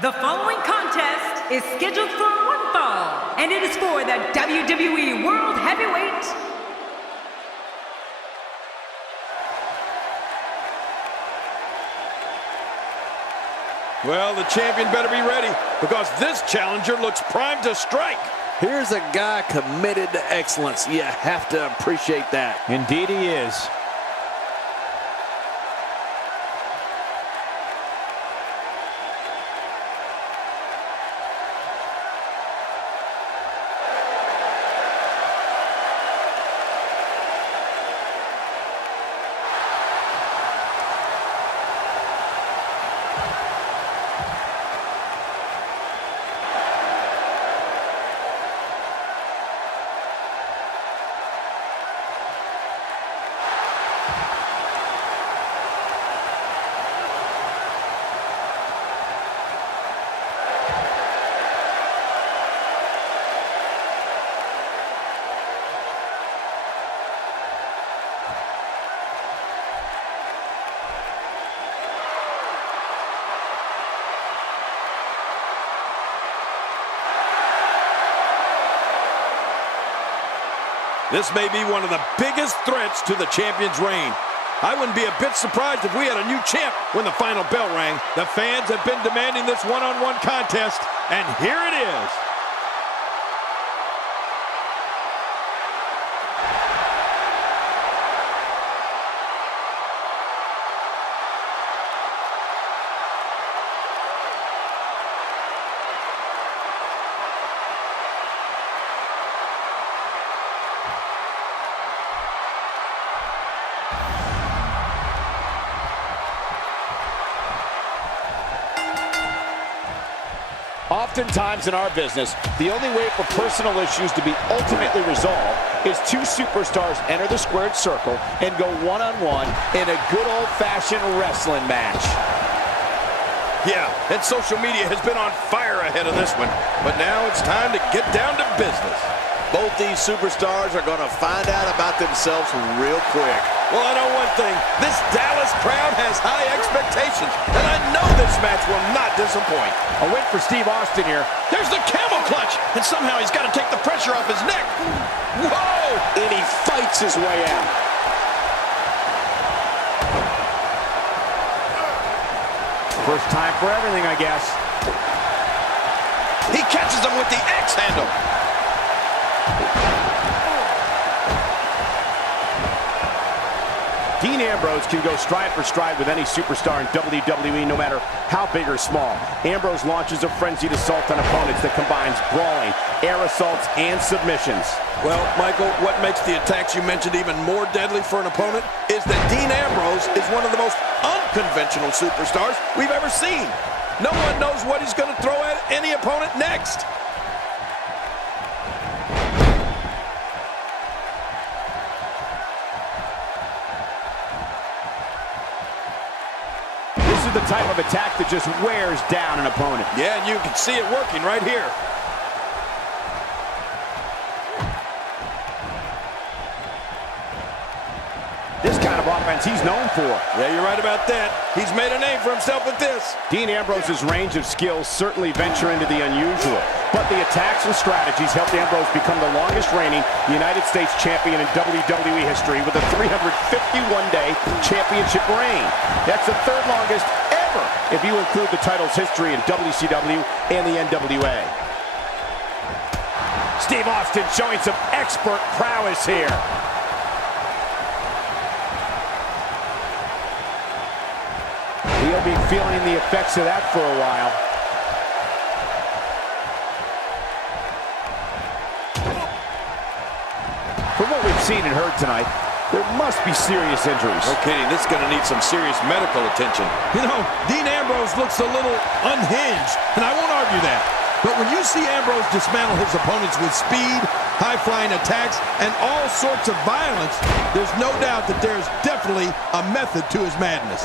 The following contest is scheduled for one fall, and it is for the WWE World Heavyweight. Well, the champion better be ready, because this challenger looks primed to strike. Here's a guy committed to excellence. You have to appreciate that. Indeed he is. This may be one of the biggest threats to the champion's reign. I wouldn't be a bit surprised if we had a new champ when the final bell rang. The fans have been demanding this one-on-one contest, and here it is. Oftentimes in our business, the only way for personal issues to be ultimately resolved is two superstars enter the squared circle and go one-on-one in a good old-fashioned wrestling match. Yeah, and social media has been on fire ahead of this one, but now it's time to get down to business. Both these superstars are going to find out about themselves real quick. Well, I know one thing. This Dallas crowd has high expectations, and I know this match will not disappoint. A win for Steve Austin here. There's the camel clutch, and somehow he's got to take the pressure off his neck. Whoa! And he fights his way out. First time for everything, I guess. He catches him with the axe handle. Dean Ambrose can go stride for stride with any superstar in WWE, no matter how big or small. Ambrose launches a frenzied assault on opponents that combines brawling, air assaults, and submissions. Well, Michael, what makes the attacks you mentioned even more deadly for an opponent is that Dean Ambrose is one of the most unconventional superstars we've ever seen. No one knows what he's going to throw at any opponent next. This is the type of attack that just wears down an opponent. Yeah, and you can see it working right here. This kind of offense he's known for. Yeah, you're right about that. He's made a name for himself with this. Dean Ambrose's range of skills certainly venture into the unusual, but the attacks and strategies helped Ambrose become the longest reigning United States champion in WWE history with a 351-day championship reign. That's the third longest ever if you include the title's history in WCW and the NWA. Steve Austin showing some expert prowess here. He'll be feeling the effects of that for a while. From what we've seen and heard tonight, there must be serious injuries. Okay, this is going to need some serious medical attention. You know, Dean Ambrose looks a little unhinged, and I won't argue that. But when you see Ambrose dismantle his opponents with speed, high-flying attacks, and all sorts of violence, there's no doubt that there's definitely a method to his madness.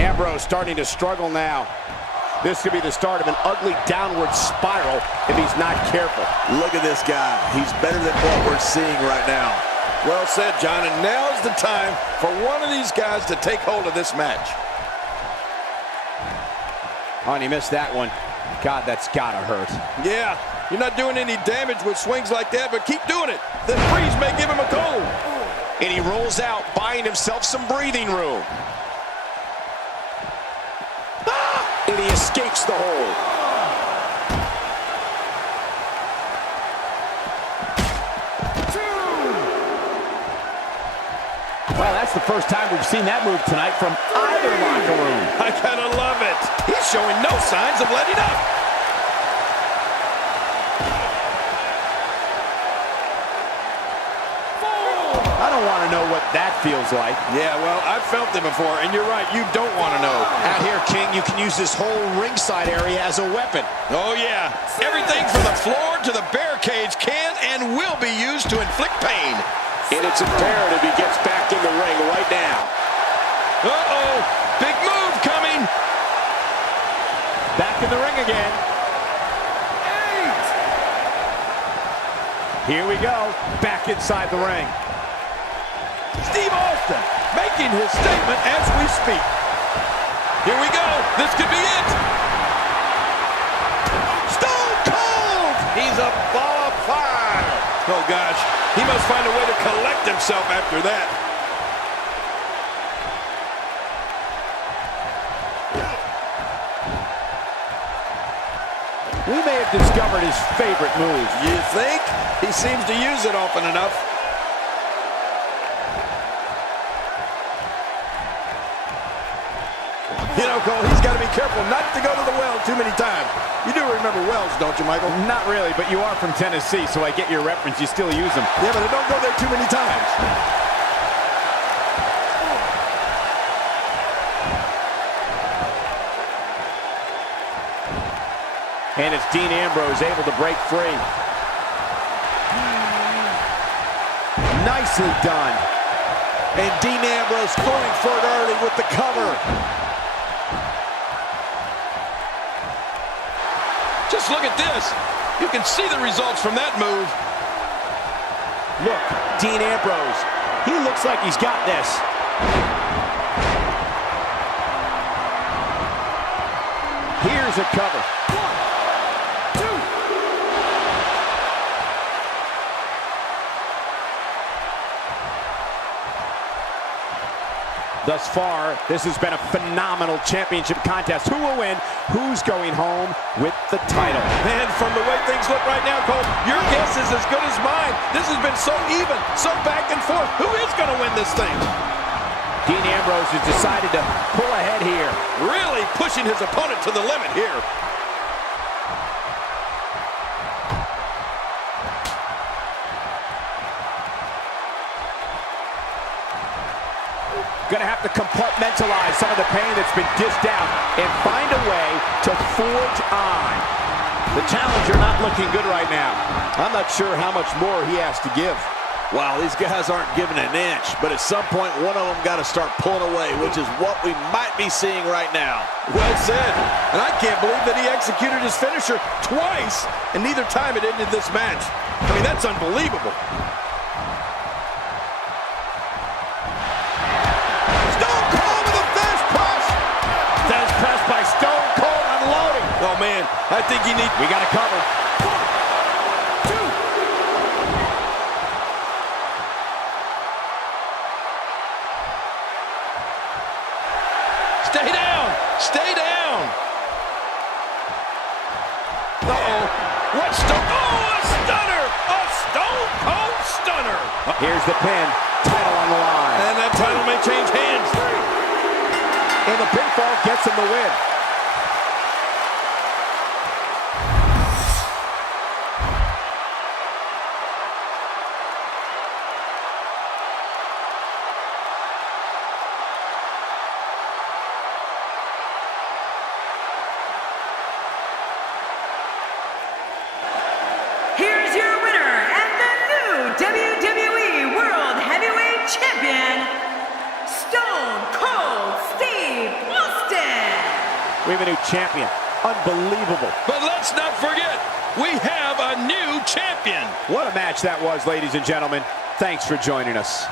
Ambrose starting to struggle now. This could be the start of an ugly downward spiral if he's not careful. Look at this guy. He's better than what we're seeing right now. Well said, John, and now's the time for one of these guys to take hold of this match. Oh, and he missed that one. God, that's gotta hurt. Yeah, you're not doing any damage with swings like that, but keep doing it. The freeze may give him a cold. And he rolls out, buying himself some breathing room. And he escapes the hold. Well, that's the first time we've seen that move tonight from either locker room. I gotta love it. He's showing no signs of letting up. I don't want to know what that feels like. Yeah, well, I've felt it before, and you're right, you don't want to know. Out here, King, you can use this whole ringside area as a weapon. Oh, yeah. Everything from the floor to the barricades can and will be used to inflict pain. And it's imperative he gets back in the ring right now. Uh-oh. Big move coming. Back in the ring again. 8. Here we go. Back inside the ring. Steve Austin making his statement as we speak. Here we go. This could be it. Stone Cold! He's a ball of fire. Oh, gosh. He must find a way to collect himself after that. We may have discovered his favorite move. You think? He seems to use it often enough. You know, Cole, he's got to be careful not to go to the well too many times. You do remember wells, don't you, Michael? Not really, but you are from Tennessee, so I get your reference. You still use them. Yeah, but I don't go there too many times. And it's Dean Ambrose able to break free. Nicely done. And Dean Ambrose going for it early with the cover. Just look at this. You can see the results from that move. Look, Dean Ambrose. He looks like he's got this. Here's a cover. 1, 2. Thus far, this has been a phenomenal championship contest. Who will win? Who's going home with the title? Man, from the way things look right now, Cole, your guess is as good as mine. This has been so even, so back and forth. Who is going to win this thing? Dean Ambrose has decided to pull ahead here. Really pushing his opponent to the limit here. Gonna have to compartmentalize some of the pain that's been dished out and find a way to forge on. The challenger not looking good right now. I'm not sure how much more he has to give. Wow, these guys aren't giving an inch, but at some point, one of them got to start pulling away, which is what we might be seeing right now. Well said. And I can't believe that he executed his finisher twice, and neither time it ended this match. I mean, that's unbelievable. Stone Cold with a fast press. Fast press by Stone Cold unloading. Oh, man, I think you need... We got to cover. 1, 2. Stay down! Stay down! Uh-oh. What stone? Oh, a stunner! A Stone Cold stunner! Here's the pin. Title on the line. And that title may change hands. And the pinfall gets him the win. Here's your winner and the new WWE World Heavyweight Champion, Stone Cold Steve Austin. We have a new champion. Unbelievable. But let's not forget, we have a new champion. What a match that was, ladies and gentlemen. Thanks for joining us.